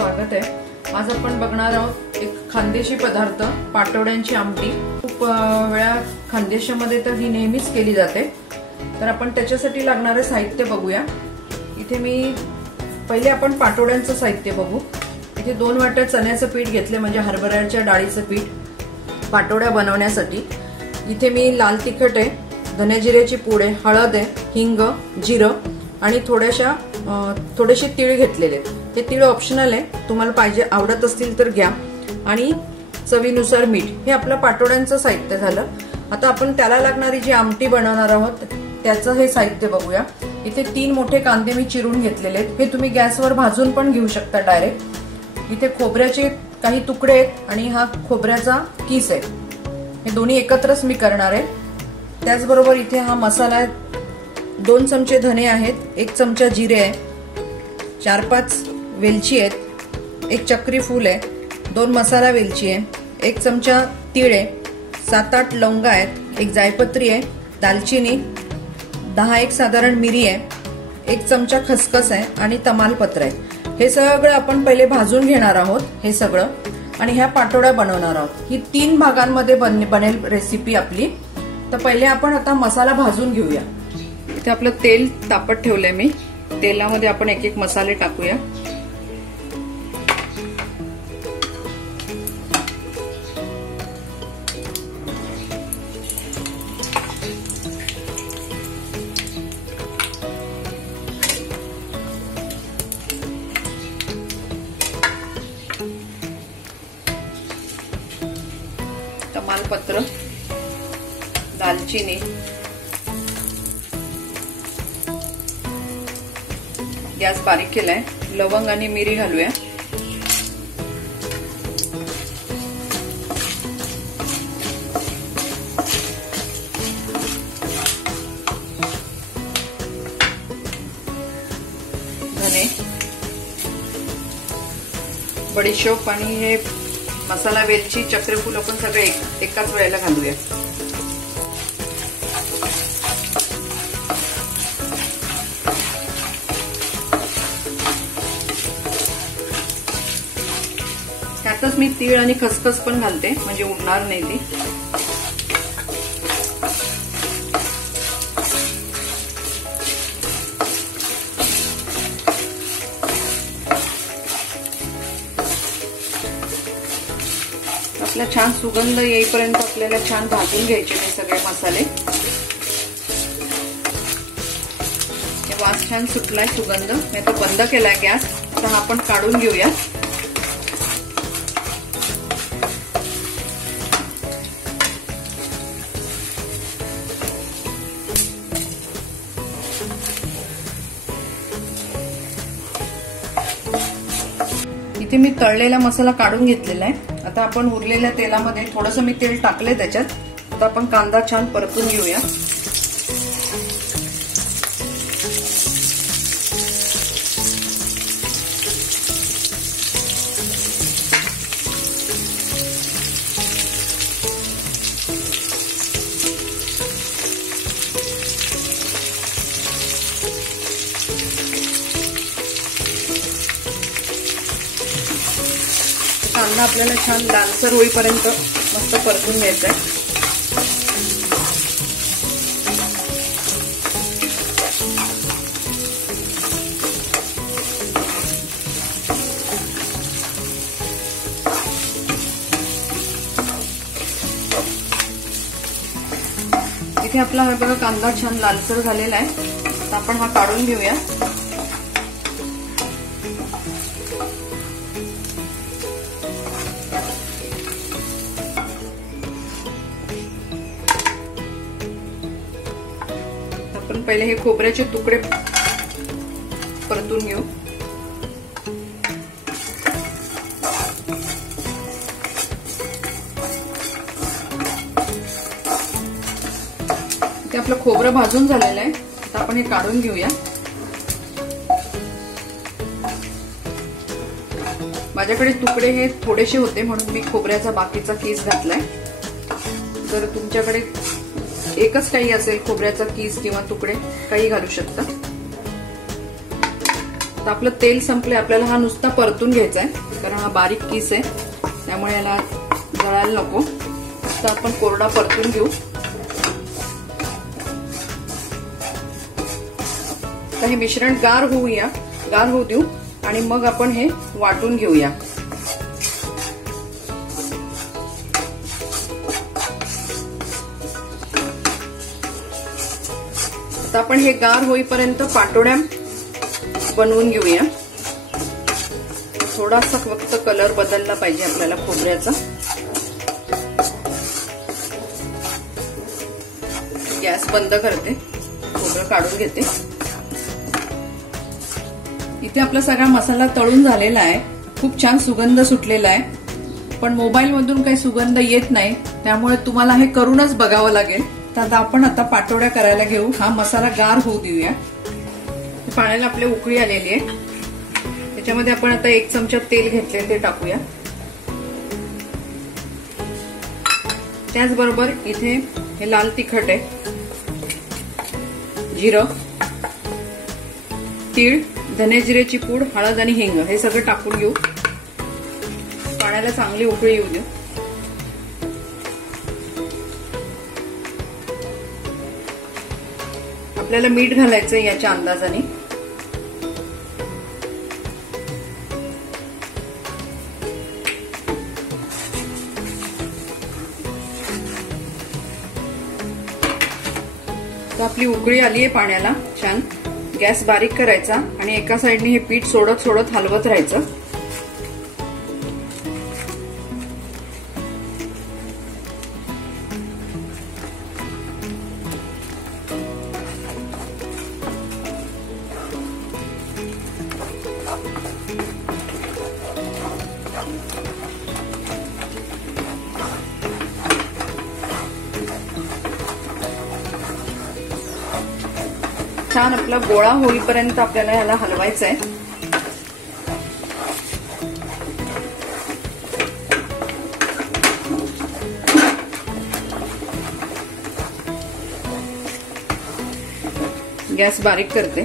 स्वागत आहे। आज आपण बघणार आहोत एक खानदेशी पदार्थ, पाटोड्यांची आमटी। खूप वेळा खानदेशामध्ये तर ही नेहमीच केली जाते। तर आपण त्याच्यासाठी लागणारे साहित्य बघूया। इथे मी पहिले आपण पाटोड्यांचं साहित्य बघू। इथे 2 वाट्या चण्याचं पीठ घेतले, म्हणजे हरभऱ्याच्या डाळीचं पीठ पाटोड्या बनवण्यासाठी। इथे मी लाल तिखट आहे, धने जिऱ्याची पूड आहे, हळद आहे, हिंग, जिरं आणि थोडेसे तीळ घेतलेले। हे तीळ ऑप्शनल आहे, तुम्हाला पाहिजे आवडत असतील तर घ्या। आणि चवीनुसार मीठ। हे आपलं पाटोड्यांचं साहित्य झालं। आता आपण त्याला लागणारी जी आमटी बनवणार आहोत त्याचं हे साहित्य बघूया। इथे 3 मोठे कांदे मी चिरून घेतलेले आहेत। हे तुम्ही गॅसवर भाजून पण घेऊ शकता डायरेक्ट। इथे खोबऱ्याचे काही तुकडे आहेत आणि हा खोबऱ्याचा किस आहे। हे दोन्ही एकत्रच मी करणार आहे। त्याचबरोबर इथे हा मसाला आहे। 2 चमचे धने आहेत, 1 चमचा जिरे आहे, 4-5 वेलची आहेत, 1 चक्री फूल आहे, 2 मसाला वेलची आहे, 1 चमचा तीळ आहे, 7-8 लवंगा आहेत, 1 जायपत्री आहे, दालचिनी, 10-1 साधारण मिरी आहे, 1 चमचा खसखस आहे आणि तमालपत्र आहे। हे सगळं आपण पहिले भाजून घेणार आहोत हे सगळं, आणि ह्या पाटोड्या बनवणार आहोत। ही 3 भागांमध्ये बनेल रेसिपी आपली। तर पहिले आपण आता मसाला भाजून घेऊया। इथे आपलं तेल तापत ठेवलंय मी। तेलामध्ये आपण एक मसाले टाकूया। तमालपत्र, दालचिनी, गॅस बारीक केलाय, लवंग आणि मिरी घालूया। धने, बडीशोप आणि हे मसाला वेलची, चक्रफूल आपण सगळे एकाच वेळेला घालूया। त्यातच मी तीळ आणि खसखस पण घालते, म्हणजे उडणार नाही ती। आपला छान सुगंध येईपर्यंत आपल्याला छान भाजून घ्यायचे हे सगळे मसाले। वास छान सुटलाय, सुगंध। मी तो बंद केलाय गॅस। तर हा आपण काढून घेऊया। इथे मी तळलेला मसाला काढून घेतलेला आहे। आता आपण उरलेल्या तेलामध्ये थोडंसं मी तेल टाकले त्याच्यात। आता आपण कांदा छान परतून घेऊया। कांदा आपल्याला छान लालसर होईपर्यंत मस्त परतून घ्यायचा आहे। इथे आपला हा बघा कांदा छान लालसर झालेला आहे। आता आपण हा काढून घेऊया। आपण पहिले हे खोबऱ्याचे तुकडे परतून घेऊ। ते आपलं खोबरं भाजून झालेलं आहे। आता आपण हे काढून घेऊया। माझ्याकडे तुकडे हे थोडेसे होते म्हणून मी खोबऱ्याचा बाकीचा किस घातलाय। जर तुमच्याकडे एकच काही असेल खोबऱ्याचा किस किंवा तुकडे काही घालू शकता। तर आपलं तेल संपले, आपल्याला हा नुसता परतून घ्यायचा आहे कारण हा बारीक किस आहे त्यामुळे याला जळायला नको. नुसता आपण कोरडा परतून घेऊ. तर हे मिश्रण गार होऊ देऊ आणि मग आपण हे वाटून घेऊया. आता आपण हे गार होईपर्यंत पाटोड्या बनवून घेऊया. थोडासा फक्त कलर बदलला पाहिजे आपल्याला खोबऱ्याचा. गॅस बंद करते, खोबरं काढून घेते. इथे आपला सगळा मसाला तळून झालेला आहे. खूप छान सुगंध सुटलेला आहे, पण मोबाईल मधून काही सुगंध येत नाही त्यामुळे तुम्हाला हे करूनच बघावं लागेल. तर आपण आता पाटोड्या करायला घेऊ. हा मसाला गार होऊ देऊया. पाण्याला आपली उकळी आलेली आहे. त्याच्यामध्ये आपण आता 1 चमचा तेल घेतले ते टाकूया. त्याचबरोबर इथे हे लाल तिखट आहे, जिरं, तीळ, धने जिरेची पूड, हळद आणि हिंग हे सगळं टाकून घेऊ. पाण्याला चांगली उकळी येऊ देऊ. आपल्याला मीठ घालायचं याच्या अंदाजाने. तर आपली उकळी आली आहे पाण्याला छान. गॅस बारीक करायचा आणि एका साइडने हे पीठ सोडत सोडत हलवत राहायचं. छान आपला गोळा होईपर्यंत आपल्याला ह्याला हलवायचं आहे. गॅस बारीक करते.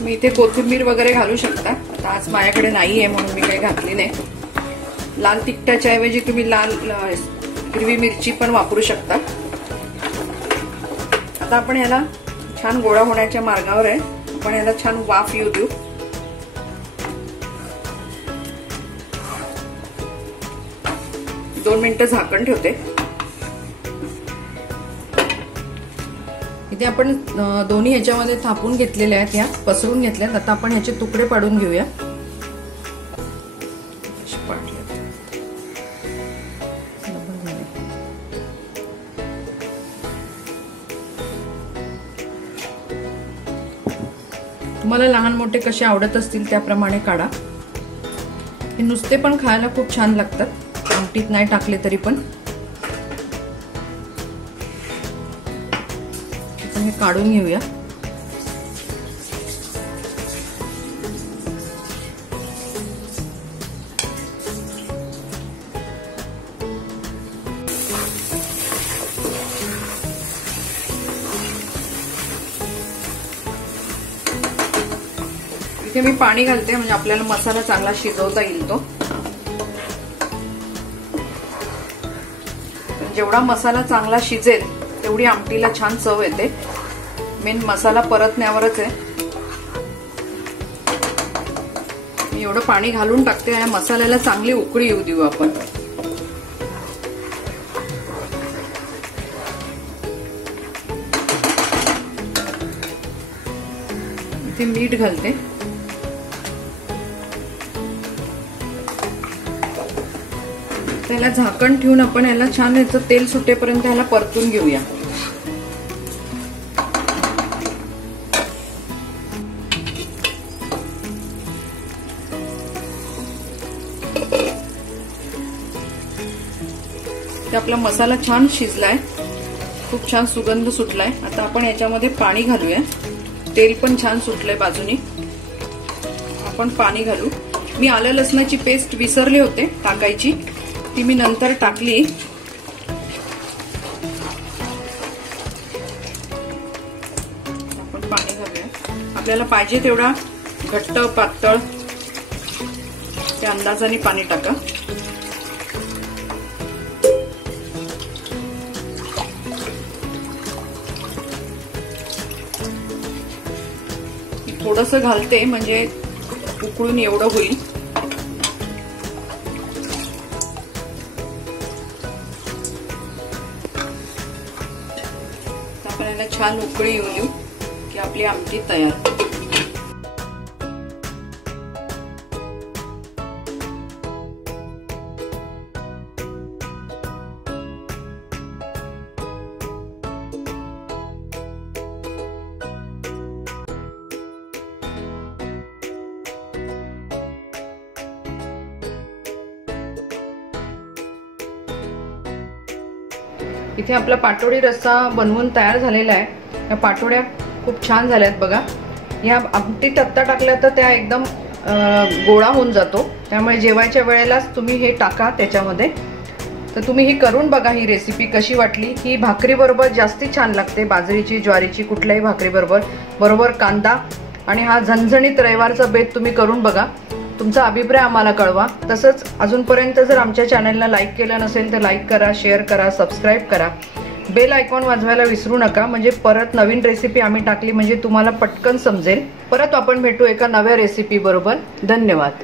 मी इथे कोथिंबीर वगैरे घालू शकता. आता आज माझ्याकडे नाहीये म्हणून मी काही घातली नाही. लाल तिखटाच्या ऐवजी तुम्ही लाल हिरवी मिरची पण वापरू शकता. आता आपण याला छान गोळा होण्याच्या मार्गावर आहे. आपण याला छान वाफ येऊ देऊ. दोन मिनिटं झाकण ठेवते. इथे आपण दोन्ही ह्याच्यामध्ये थापून घेतलेल्या आहेत, ह्या पसरून घेतल्यात. आता आपण ह्याचे तुकडे पाडून घेऊया. तुम्हाला लहान मोठे कसे आवडत असतील त्याप्रमाणे काढा. हे नुसते पण खायला खूप छान लागतात, आमटीत नाही टाकले तरी पण. हे काढून घेऊया. इथे मी पाणी घालते म्हणजे आपल्याला मसाला चांगला शिजवता येईल. तो जेवढा मसाला चांगला शिजेल तेवढी आमटीला छान चव येते. मेन मसाला परतण्यावरच आहे. मी एवढं पाणी घालून टाकते आणि मसाल्याला चांगली उकळी येऊ देऊ आपण. इथे मीठ घालते. त्याला झाकण ठेवून आपण याला छान याचं तेल सुटेपर्यंत याला परतून घेऊया. आपला मसाला छान शिजलाय, खूप छान सुगंध सुटलाय. आता आपण याच्यामध्ये पाणी घालूया. तेल पण छान सुटलंय बाजूनी. आपण पाणी घालू. मी आलं लसणाची पेस्ट विसरले होते टाकायची, ती मी नंतर टाकली. आपल्याला पाहिजे तेवढा घट्ट पातळ त्या अंदाजाने पाणी टाका. थोडंसं घालते म्हणजे उकळून एवढं होईल. आपण याला छान उकळी येऊ देऊ की आपली आमटी तयार. इथे आपला पाटोडी रस्सा बनवून तयार झालेला आहे. या पाटोड्या खूप छान झाल्यात बघा. या आमटीत आत्ता टाकल्या तर त्या एकदम गोळा होऊन जातो. त्यामुळे जेवायच्या वेळेलाच तुम्ही हे टाका त्याच्यामध्ये. तर तुम्ही ही करून बघा. ही रेसिपी कशी वाटली. ही भाकरी बरोबर जास्ती छान लागते. बाजरीची ज्वारीची कुठल्याही भाकरी बरोबर कांदा आणि हा झणझणीत रविवारचा बेत तुम्ही करून बघा. तुमचा अभिप्राय आम्हाला कळवा. तसंच अजूनपर्यंत जर आमच्या चॅनलला लाईक केलं नसेल तर लाईक करा, शेअर करा, सबस्क्राईब करा. बेल आयकॉन वाजवायला विसरू नका. म्हणजे परत नवीन रेसिपी आम्ही टाकली म्हणजे तुम्हाला पटकन समजेल. परत आपण भेटू एका नव्या रेसिपी बरोबर. धन्यवाद.